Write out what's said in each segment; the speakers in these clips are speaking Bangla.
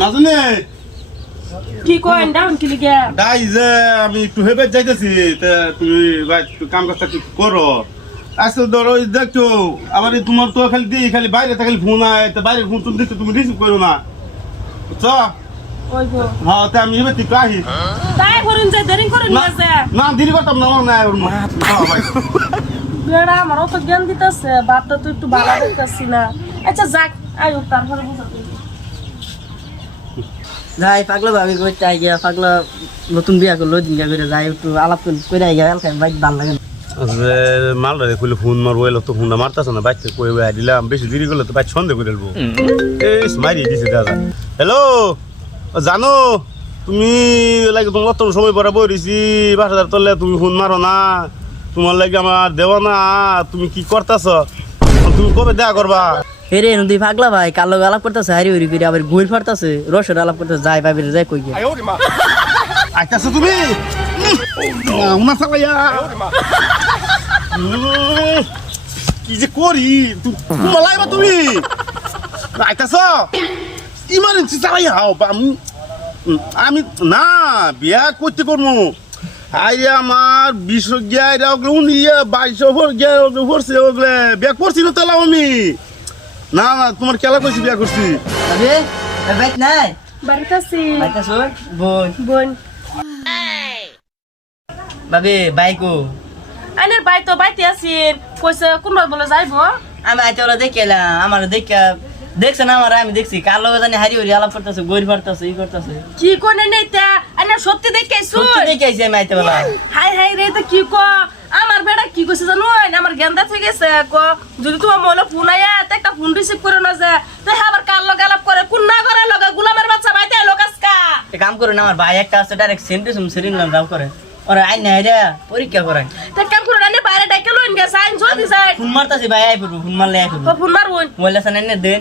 মাজনে কি কইন ডাউন কি লিগে ডাই যে আমি একটু হেবে যাইতেছি তা তুমি ভাই একটু কাম কাজটা একটু করো আজকে ধরো দেখছো আবার তোমার তো খালি দিই খালি বাইরে খালি ফোন আয় তা বাইরে ফোন তুমি দিচ্ছ তুমি রিসিভ করো না বুঝছো ওই গো হ্যাঁ তা আমি হেবে একটু আহি তাই করুন যে দেরি করুন না যে না দেরি করতাম না আমার না ওর মা ভাই বেড়া আমারও তো জ্ঞান দিতেছে বাপটা তো একটু ভালো দেখতেছি না আচ্ছা যাক আয়ো তারপরে বুঝাতে যাই পাগলা ভাবি কইতে আই গিয়া পাগলা নতুন বিয়া করলো দিন করে যাই একটু আলাপ করে আই গিয়া বাইক ভাল লাগে মালটা খুলে ফোন মারবো এলো তো ফোনটা মারতেছে না বাইক কই দিলাম বেশি দেরি করলে তো বাইক সন্দেহ করে দেবো এই মারিয়ে দিছে দাদা হ্যালো জানো তুমি লাগে তোমার অত সময় পরে বইছি ৫,০০০ তলে তুমি ফোন মারো না তোমার লাগে আমার দেওয়া না তুমি কি করতেছ তুমি কবে দেখা করবা ফেরে নদী পাগলা ভাই কালো আলাপ করতেছে হারি হরি করে আবার ঘুর ফাড়তেছে রসের আলাপ করতেছে যাই ভাবিরে যাই কই গিয়া আইতাছো তুমি উনা চালাইয়া কি যে করি তুমি মালাইবা তুমি আইতাছ ইমার্জেন্সি চালাই হাও আমি না বিয়া করতে করবো আইরে আমার ২০ গিয়া ওগুলো ২২ গিয়া পড়ছে ওগুলো বিয়া করছি না তাহলে আমি না না তোমার খেলা করছি বিয়া করছি আবে বাইক নাই বাড়িতেছি বাইক আসো বোন বোন বাবে বাইকো আইনের বাই তো বাইতে আছেন কইছে কোন বলে যাইবো আমি আইতে ওরা দেখলাম আমার দেখা দেখছে না আমার আমি দেখছি কালো জানি হারি হরি আলাপ করতেছে গইর ফাড়তেছে ই করতেছে কি কোনে নেইতা আইনা সত্যি দেখাইছো সত্যি দেখে আইছি আমি আইতে বেলা হাই হাই রে তো কি কো আমার বেটা কি কইছে জানো আমার গেন্দা থেকে গেছে কো যদি তোমার মনে ফোন আয়া তে একটা ফোন রিসিভ করে না যে তাই আবার কাল লাগালাপ করে কোন না করে লগা গোলামের বাচ্চা বাইতে লোকাসকা এক কাম করে না আমার ভাই একটা আছে ডাইরেক্ট সেন্টেন্স সেরিন নাম রাও করে ওরা আই না রে পরীক্ষা করাই তে কাম করে না বাইরে ডাইকে লইন গে সাইন জলদি যাই ফোন মারতাছি ভাই আই পড়বো ফোন মারলে আই পড়বো ফোন মারুন মোবাইল আছে না দেন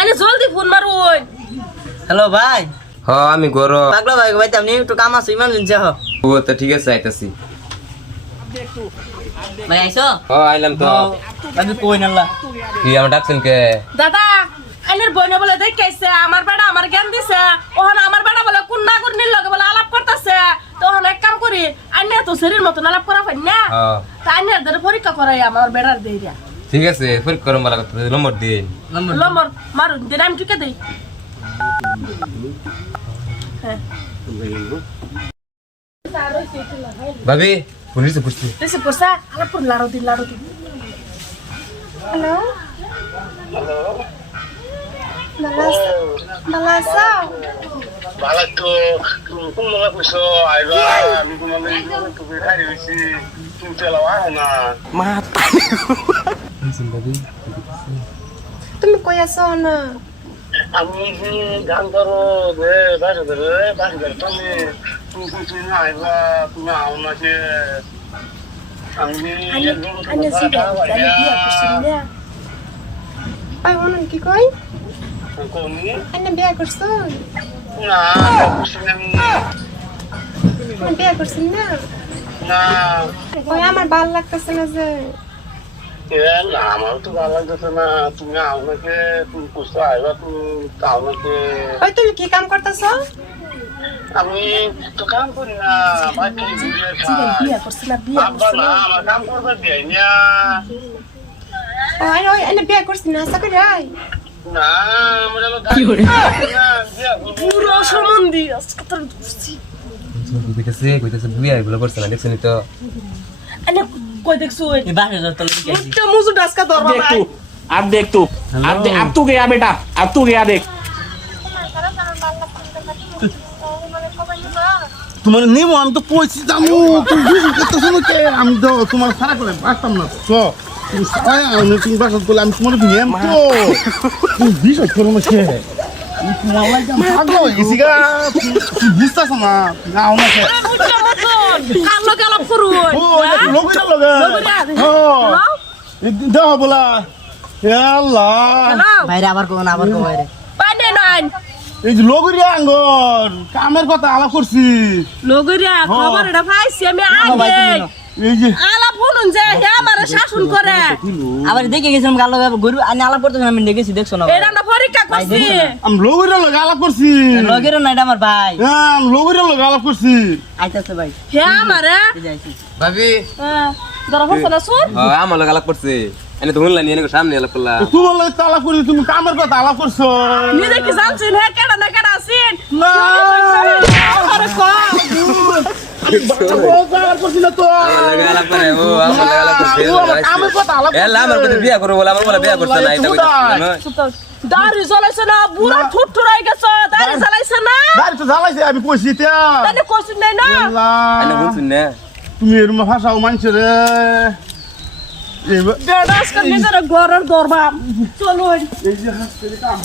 আরে জলদি ফোন মারুন হ্যালো ভাই হ আমি গর পাগলা ভাই ভাই আপনি একটু কাম আছে ইমার্জেন্সি হ ও তো ঠিক আছে আইতাছি ভাই আইছো হ আইলাম তো আমি কই নাল্লা কি আমার ডাকছেন কে দাদা আইনের বইনে বলে দেখাইছে আমার বেটা আমার জ্ঞান দিছে ওখানে আমার বেটা বলে কোন না করে নিল লগে বলে আলাপ করতেছে তো ওখানে এক কাম করি আইনে তো শরীর মতন আলাপ করা পাই না হ্যাঁ তা আইনের ধরে পরীক্ষা করাই আমার বেটার দেইরা ঠিক আছে ফির করম বালা কথা নম্বর দিন লম্বর মারুন দিন আমি টুকে দেই হ্যাঁ ভাবি পুলিশে পুছছি এসে পড়ছা আলাপ করে লাড়ো দিন হ্যালো বালাসা ভালো তো কোন মনে কইছো আইবা আমি তোমাকে তুমি খাই দিছি তুমি চালাও না তুমি কই আছো না আমি গান ধরো যে বাসা ধরে তুমি তুমি আইবা তুমি আও না যে আমি আনে সিবা জানি বিয়া করছিস না আই ওনন কি কই কোনি আনে বিয়া করছ না করছি না আনে বিয়া করছিস না না ওই আমার ভালো লাগতেছে না যে না আমার তো ভালো লাগতেছে না তুমি আও নাকি তুমি কইছো আইবা তুমি তাও নাকি ওই তুমি কি কাম করতেছ আমি তো কাম করি না বাকি বিয়ে বিয়া করছিস না বিয়া আব্বা না আমার কাম করবে দিয়ে না ওই আনে বিয়া করছিস না সাকরে আই না আমরা কি করে পুরো সম্বন্ধী আজকে তোর দুসি কইতেছে বুই আইবলা করছ না দেখছনি তো আনে কই দেখছো এই বাসে যত লোক আইছি মুট্টা মুজু ডাসকা ধরবা ভাই देख तू अब तू गया बेटा अब तू गया देख তোমার নেমো আমি তো পয়সা দামু তুমি বুঝি করতেছো না কে আমি তো তোমার সারা করে বাসতাম না তো তুমি সারা আমি তুমি বাসত বলে আমি তোমার নেম তো তুমি বিষয় করো না কে তোমার লাগে ভাগো ইসিগা তুমি বুঝতাছ না না না কে মুট্টা মতন কালো কালো করু ও লোকটা লগা ও দাও বলা হে আল্লাহ হ্যালো বাইরে আবার কোন বাইরে পানে নাইন এই যে লগরিয়া আঙ্গর কামের কথা আলাপ করছি লগরিয়া খবর এটা পাইছি আমি আগে এই যে আলাপ শুনুন যে হে আমার শাসন করে আবার দেখে গেছিলাম কাল লগে গরু আমি আলাপ করতেছিলাম আমি দেখেছি দেখছো না এটা আমরা পরীক্ষা করছি আমি লগের লগে আলাপ করছি লগেরও না এটা আমার ভাই হ্যাঁ আমি লগের লগে আলাপ করছি আইতাছে ভাই হে আমারে এই যে আইছি ভাবি ধরা ফসল শুন আমার লগে আলাপ করছে এনে তো শুনলাম এনে সামনে আলাপ করলা তোমার লগে তো আলাপ করছি তুমি কামের কথা আলাপ করছো নিজে কি জানছেন হে কেডা না কেডা আছেন না আরে কো আলাপ করছি না তো আমার লগে আলাপ করে ও আমার লগে আলাপ করছে কামের কথা আলাপ এলা আমার কথা বিয়া করব বলে আমার বলে বিয়া করছ না এটা কইতাছ দাড়ি জ্বলাইছে না বুড়া ঠুটঠুরাই গেছে দাড়ি জ্বলাইছে না গাড়ি তো জ্বালাইছে আমি কইছি তা তাহলে কোশ্চেন নাই না এনে বুঝছিস না তুমি এরম ভাষাও মানছে রে বেডাস করে নিজের ঘরের দরবার চলো এই যে হাসতে কাম